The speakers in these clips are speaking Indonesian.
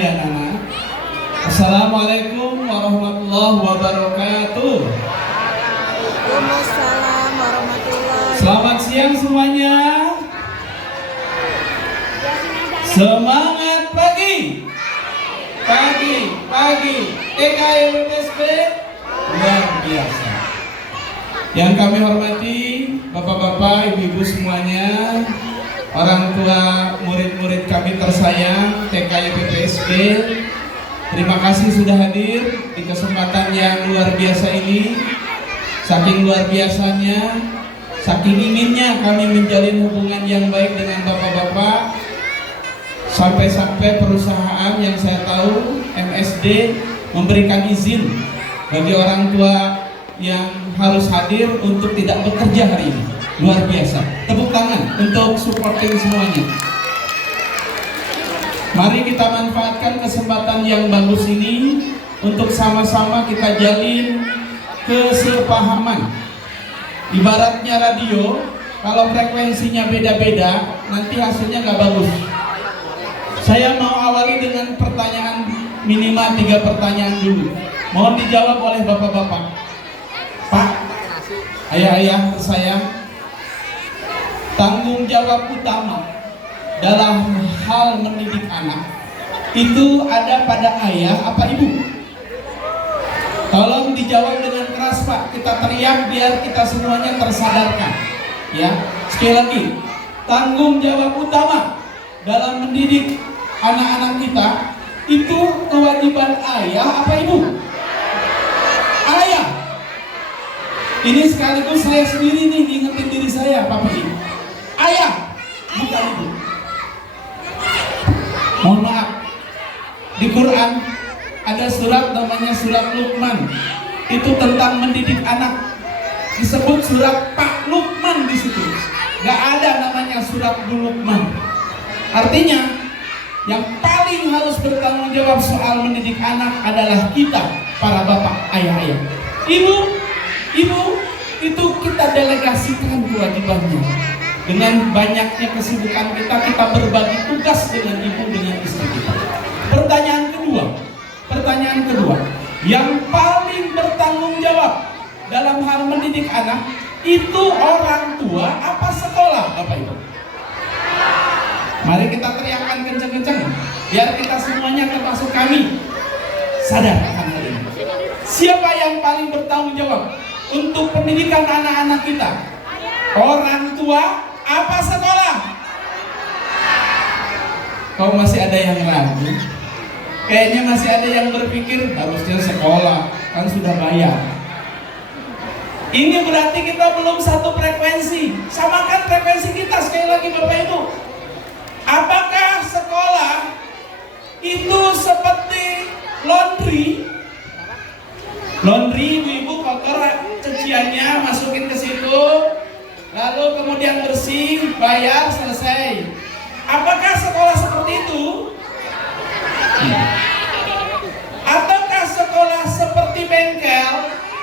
ya Nana. Assalamualaikum warahmatullahi wabarakatuh. Waalaikumsalam warahmatullahi. Selamat siang semuanya. Semangat pagi. Pagi. TKIPSB luar biasa. Yang kami hormati Bapak-bapak, Ibu-ibu semuanya, orang tua, murid-murid kami tersayang TKIPSB, terima kasih sudah hadir di kesempatan yang luar biasa ini. Saking luar biasanya, saking inginnya kami menjalin hubungan yang baik dengan Bapak-bapak, sampai-sampai perusahaan yang saya tahu MSD memberikan izin bagi orang tua yang harus hadir untuk tidak bekerja hari ini. Luar biasa. Tepuk tangan untuk supporting semuanya. Mari kita manfaatkan kesempatan yang bagus ini untuk sama-sama kita jalin kesepahaman. Ibaratnya radio, kalau frekuensinya beda-beda, nanti hasilnya nggak bagus. Saya mau awali dengan pertanyaan, minimal 3 pertanyaan dulu. Mohon dijawab oleh bapak-bapak. Pak, ayah-ayah tersayang, tanggung jawab utama dalam hal mendidik anak itu ada pada ayah apa ibu? Tolong dijawab dengan keras Pak, kita teriak biar kita semuanya tersadarkan. Ya, sekali lagi, tanggung jawab utama dalam mendidik anak-anak kita itu kewajiban ayah apa ibu? Ayah. Ini sekaligus saya sendiri nih ngingetin diri saya, Papa Ibu. Ayah, bukan ibu. Mohon maaf, di Quran ada surat namanya surat Luqman. Itu tentang mendidik anak. Disebut surat Pak Luqman di situ. Gak ada namanya surat Bu Luqman. Artinya, yang paling harus bertanggung jawab soal mendidik anak adalah kita, para bapak, ayah-ayah. Ibu, itu kita delegasikan kewajibannya. Dengan banyaknya kesibukan kita berbagi tugas dengan ibu, dengan istri kita. Pertanyaan kedua, yang paling bertanggung jawab dalam hal mendidik anak itu orang tua apa sekolah, Bapak Ibu? Mari kita teriakkan kencang-kencang biar kita semuanya termasuk kami sadar akan hal ini. Siapa yang paling bertanggung jawab untuk pendidikan anak-anak kita? Orang tua apa sekolah? Kau masih ada yang ragu? Kayaknya masih ada yang berpikir harusnya sekolah, kan sudah bayar. Ini berarti kita belum satu frekuensi. Samakan frekuensi kita sekali lagi Bapak Ibu. Apakah sekolah itu seperti laundry? Laundry, ibu-ibu kotor cuciannya masukin ke situ, lalu kemudian bersih, bayar, selesai. Apakah sekolah seperti itu? Ataukah sekolah seperti bengkel?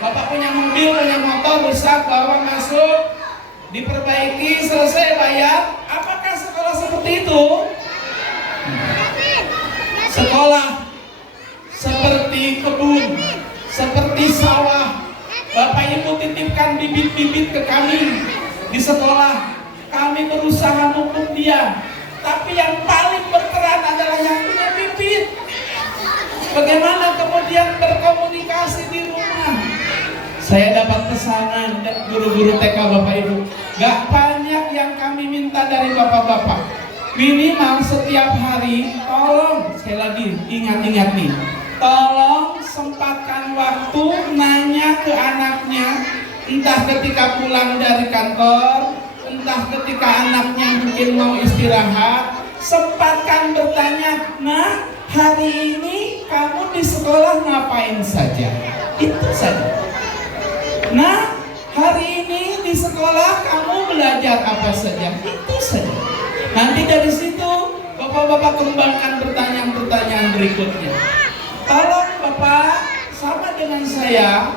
Bapak punya mobil, punya motor, rusak, bawa masuk, diperbaiki, selesai, bayar. Apakah sekolah seperti itu? Sekolah seperti kebun, seperti sawah. Bapak Ibu titipkan bibit-bibit ke kami di sekolah. Kami berusaha memupuk dia. Tapi yang paling berperan adalah yang punya bibit. Bagaimana kemudian berkomunikasi di rumah? Saya dapat pesanan guru-guru TK Bapak Ibu. Gak banyak yang kami minta dari bapak-bapak. Minimal setiap hari, tolong, sekali lagi, ingat-ingat nih. Tolong sempatkan waktu nanya ke anaknya. Entah ketika pulang dari kantor, entah ketika anaknya mungkin mau istirahat. Sempatkan bertanya, nah hari ini kamu di sekolah ngapain saja? Itu saja. Nah, hari ini di sekolah kamu belajar apa saja? Itu saja. Nanti dari situ bapak-bapak kembangkan pertanyaan-pertanyaan berikutnya. Tolong Bapak, sama dengan saya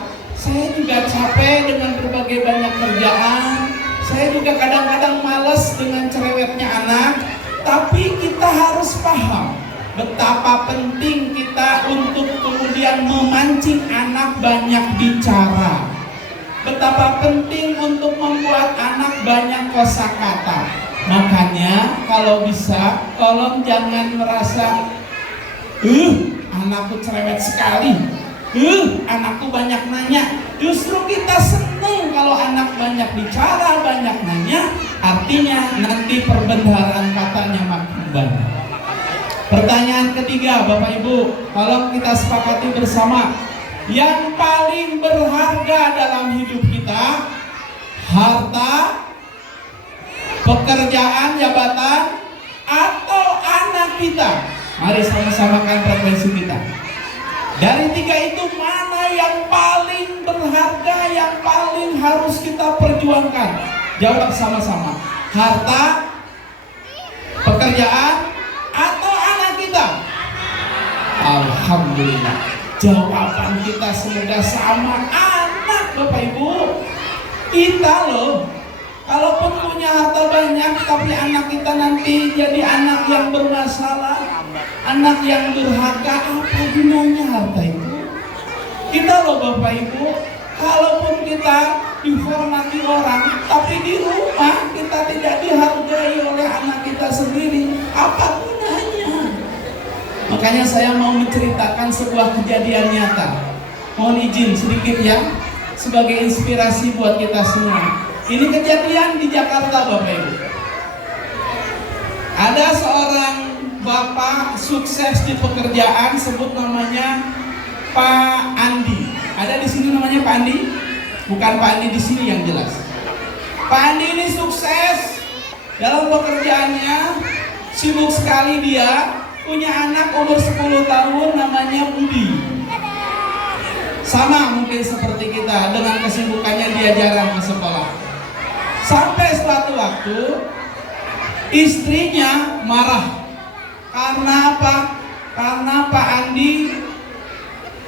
juga capek dengan berbagai banyak kerjaan. Saya juga kadang-kadang malas dengan cerewetnya anak. Tapi kita harus paham betapa penting kita untuk kemudian memancing anak banyak bicara. Betapa penting untuk membuat anak banyak kosakata. Makanya kalau bisa, tolong jangan merasa anakku cerewet sekali, anakku banyak nanya. Justru kita senang kalau anak banyak bicara, banyak nanya. Artinya nanti perbendaharaan katanya makin banyak. Pertanyaan ketiga, Bapak Ibu, tolong kita sepakati bersama. Yang paling berharga dalam hidup kita, harta, pekerjaan, jabatan, atau anak kita? Mari sama-samakan frekuensi kita. Dari tiga itu mana yang paling berharga, yang paling harus kita perjuangkan? Jawab sama-sama. Harta, pekerjaan, atau anak kita? Alhamdulillah. Jawaban kita semoga sama, anak, Bapak Ibu. Kita loh, kalaupun punya harta banyak, tapi anak kita nanti jadi anak yang bermasalah, anak yang durhaka, apa gunanya harta itu? Kita loh Bapak Ibu, kalaupun kita dihormati orang, tapi di rumah kita tidak dihargai oleh anak kita sendiri, apa gunanya? Makanya saya mau menceritakan sebuah kejadian nyata. Mohon izin sedikit ya, sebagai inspirasi buat kita semua. Ini kejadian di Jakarta, Bapak Ibu. Ada seorang bapak sukses di pekerjaan, sebut namanya Pak Andi. Ada di sini namanya Pak Andi? Bukan Pak Andi di sini yang jelas. Pak Andi ini sukses dalam pekerjaannya, sibuk sekali dia. Punya anak umur 10 tahun namanya Budi. Sama mungkin seperti kita, dengan kesibukannya dia jarang ke sekolah. Sampai suatu waktu istrinya marah. Karena apa? Karena Pak Andi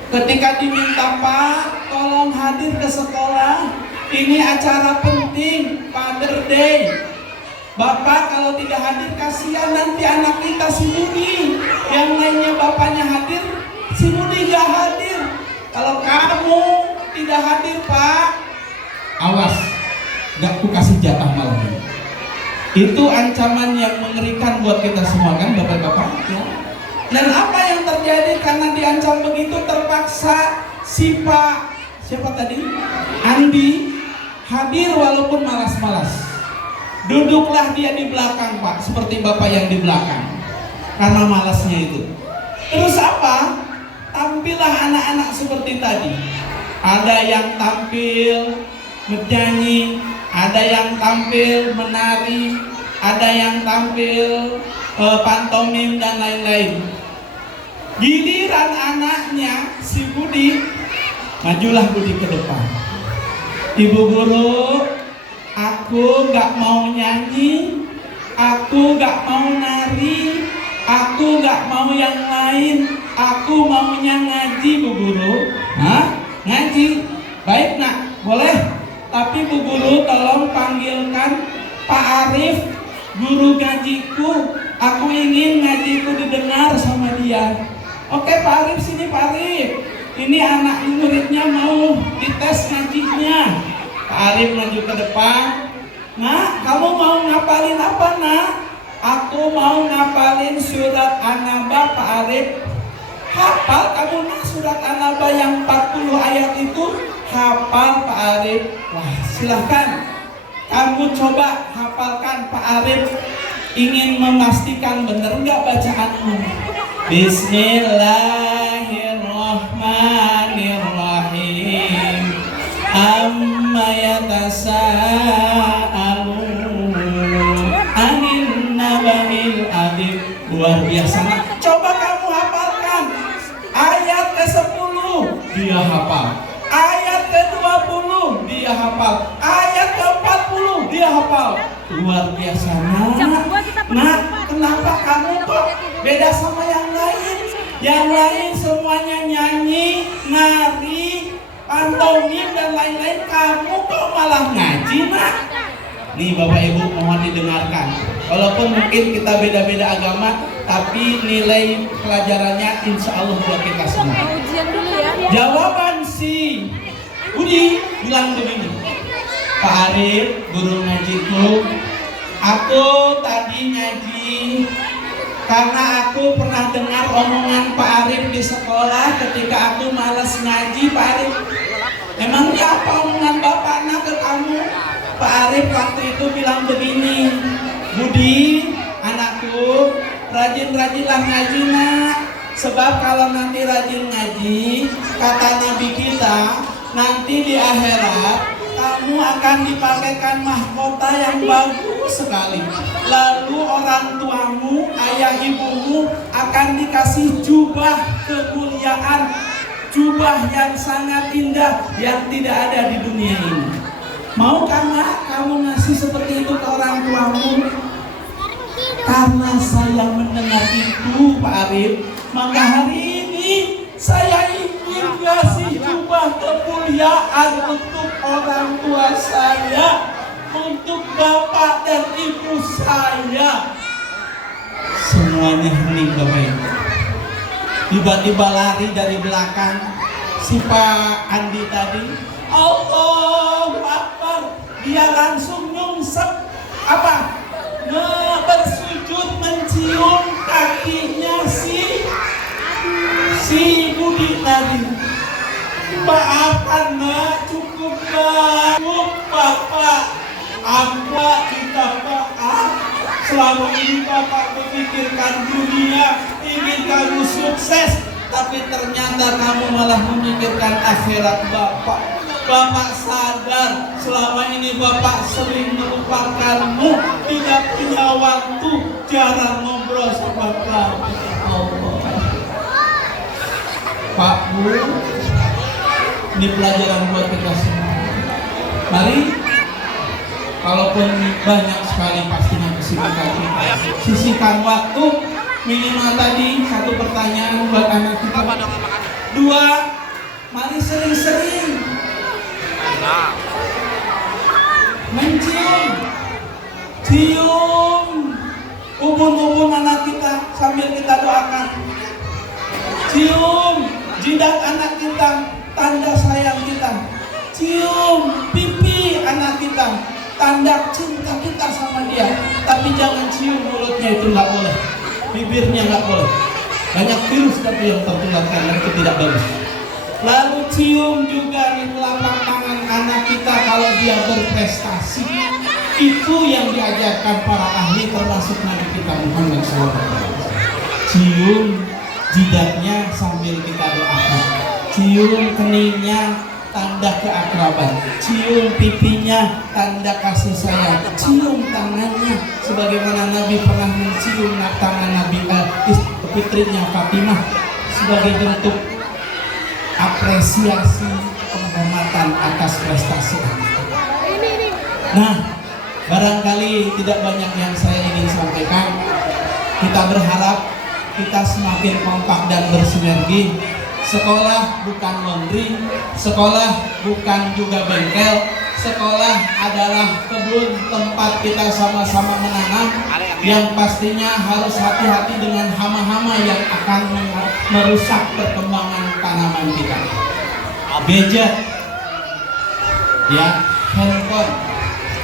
ketika diminta, Pak tolong hadir ke sekolah, ini acara penting, Father Day. Bapak kalau tidak hadir kasihan nanti anak kita si Budi. Yang lainnya bapaknya hadir, si Budi gak hadir. Kalau kamu tidak hadir Pak, awas, gak ku kasih jatah malam ini. Itu ancaman yang mengerikan buat kita semua kan Bapak-Bapak ya? Dan apa yang terjadi karena diancam begitu, terpaksa si Pak, siapa tadi? Andi hadir walaupun malas-malas. Duduklah dia di belakang Pak, seperti Bapak yang di belakang, karena malasnya itu. Terus apa? Tampillah anak-anak seperti tadi. Ada yang tampil bernyanyi, ada yang tampil menari, ada yang tampil pantomim dan lain-lain. Giliran anaknya si Budi, majulah Budi ke depan. Ibu guru, aku gak mau nyanyi, aku gak mau nari, aku gak mau yang lain, aku maunya ngaji Bu Guru. Hah? Ngaji? Baik nak, boleh. Tapi Bu Guru tolong panggilkan Pak Arif, guru ngajiku. Aku ingin ngajiku didengar sama dia. Oke Pak Arif, sini Pak Arif. Ini anak muridnya mau dites ngajinya. Pak Arif maju ke depan. Nak, kamu mau ngapalin apa nak? Aku mau ngapalin surat An-Naba Pak Arif. Hafal kamu nak surat An-Naba yang 40 ayat itu? Hafal Pak Arif. Wah silahkan, kamu coba hafalkan Pak Arif. Ingin memastikan benar nggak bacaanmu? Bismillahirrahmanirrahim. Amma yatasa'alun anin naba'il adzim. Luar biasa nak. Coba kamu hafalkan ayat ke-10 dia hafal, ayat ke-20 dia hafal, ayat ke-40 dia hafal. Luar biasa nak. Nah, kenapa kamu kok beda sama yang lain? Yang lain semuanya nyanyi, nari, pantomim dan lain-lain. Kamu kok malah ngaji nak? Nih Bapak Ibu mohon didengarkan. Walaupun mungkin kita beda-beda agama, tapi nilai pelajarannya insya Allah buat kita semua. Ujian dulu ya. Jawaban si Budi bilang begini, Pak Arif, guru ngajiku, aku tadi ngaji karena aku pernah dengar omongan Pak Arif di sekolah ketika aku malas ngaji. Pak Arif, emangnya apa omongan bapaknya ke kamu? Pak Arif waktu itu bilang begini, Budi, anakku, rajin-rajinlah ngaji nak. Sebab kalau nanti rajin ngaji, kata Nabi kita, nanti di akhirat kamu akan dipakaikan mahkota yang bagus sekali. Lalu orang tuamu, ayah ibumu akan dikasih jubah kemuliaan, jubah yang sangat indah yang tidak ada di dunia ini. Maukah nak kamu ngasih seperti itu ke orang tuamu? Karena saya mendengar itu, Pak Arif, maka hari ini saya ingin kasih jubah kemuliaan untuk orang tua saya, untuk bapak dan ibu saya. Semuanya hening Bapak Ibu. Tiba-tiba lari dari belakang si Pak Andi tadi, Allahu Akbar, dia langsung nyungsep apa? Bersujud mencium kakinya si Budi tadi. Maafkan nak, cukup Bapak. Apa kita maaf? Selama ini Bapak memikirkan dunia, ingin kamu sukses, tapi ternyata kamu malah memikirkan akhirat Bapak. Bapak sadar selama ini Bapak sering melupakanmu, tidak punya waktu, jarang ngobrol sama kamu. Allah. Pak Bu, ini pelajaran buat kita semua. Mari, kalaupun banyak sekali pastinya kesibukan kita, sisihkan waktu minimal tadi satu pertanyaan buat anak kita. Dua, mari sering-sering cium ubun-ubun anak kita sambil kita doakan. Cium jidat anak kita, tanda sayang kita. Cium pipi anak kita, tanda cinta kita sama dia. Tapi jangan cium mulutnya, itu nggak boleh. Bibirnya nggak boleh. Banyak virus tapi yang tertular karena itu tidak bagus. Lalu cium juga di telapak tangan anak kita kalau dia berprestasi. Itu yang diajarkan para ahli termasuk Nabi kita Muhammad SAW. Cium jidatnya sambil kita doakan. Cium keningnya, tanda keakraban. Cium pipinya, tanda kasih sayang. Cium tangannya, sebagaimana Nabi pernah mencium tangan Nabi putrinya Fatimah sebagai bentuk apresiasi penghormatan atas prestasi. Nah, barangkali tidak banyak yang saya ingin sampaikan. Kita berharap kita semakin kompak dan bersinergi. Sekolah bukan laundry, sekolah bukan juga bengkel. Sekolah adalah kebun tempat kita sama-sama menanam, yang pastinya harus hati-hati dengan hama-hama yang akan merusak perkembangan tanaman kita. Gadget, ya, handphone,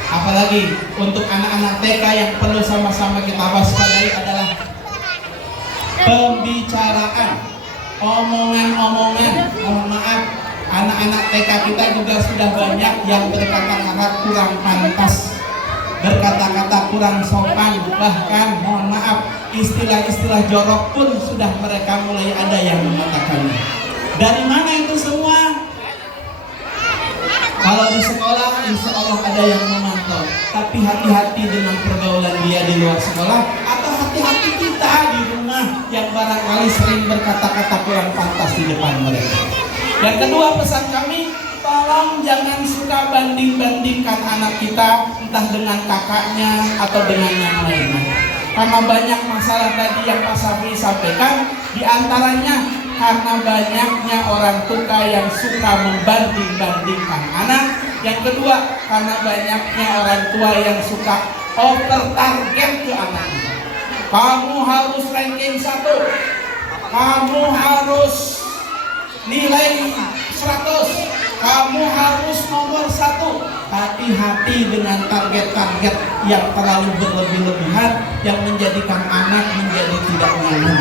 apalagi untuk anak-anak TK yang perlu sama-sama kita waspadai adalah pembicaraan, omongan-omongan. Mohon maaf, anak-anak TK kita juga sudah banyak yang berkata-kata kurang pantas, berkata-kata kurang sopan, bahkan mohon maaf, istilah-istilah jorok pun sudah mereka mulai ada yang mengatakannya. Dari mana itu semua? Kalau di sekolah, insya Allah ada yang memantau. Tapi hati-hati dengan pergaulan dia di luar sekolah, atau hati-hati kita di rumah yang barangkali sering berkata-kata kurang pantas di depan mereka. Yang kedua, pesan kami, tolong jangan suka banding-bandingkan anak kita entah dengan kakaknya atau dengan yang lainnya. Karena banyak masalah tadi yang Pak Sabri sampaikan, diantaranya karena banyaknya orang tua yang suka membanding-bandingkan anak. Yang kedua, karena banyaknya orang tua yang suka over target ke anaknya. Kamu harus ranking 1, kamu harus nilai 100, kamu harus nomor 1. Hati-hati dengan target-target yang terlalu berlebih-lebihan yang menjadikan anak menjadi tidak nyaman.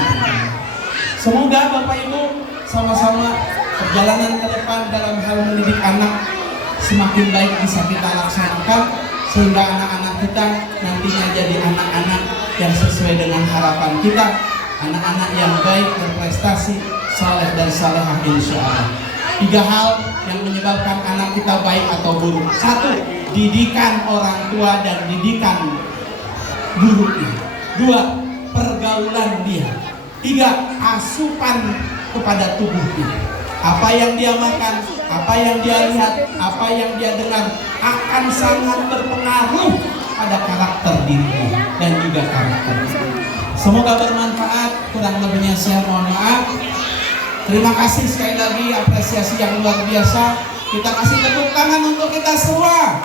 Semoga Bapak Ibu sama-sama perjalanan ke depan dalam hal mendidik anak semakin baik bisa kita laksanakan, sehingga anak-anak kita nantinya jadi anak-anak yang sesuai dengan harapan kita, anak-anak yang baik, berprestasi, saleh dan salehah insya Allah. 3 hal yang menyebabkan anak kita baik atau buruk. 1, didikan orang tua dan didikan gurunya. 2, pergaulan dia. 3, asupan kepada tubuhnya. Apa yang dia makan, apa yang dia lihat, apa yang dia dengar akan sangat berpengaruh pada karakter dirinya dan juga karakter. Semoga bermanfaat. Kurang lebihnya saya mohon maaf. Terima kasih sekali lagi, apresiasi yang luar biasa. Kita kasih tepuk tangan untuk kita semua.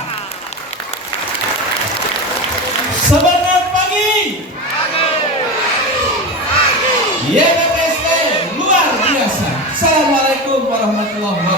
Semangat pagi. YPPST luar biasa. Assalamualaikum warahmatullahi wabarakatuh.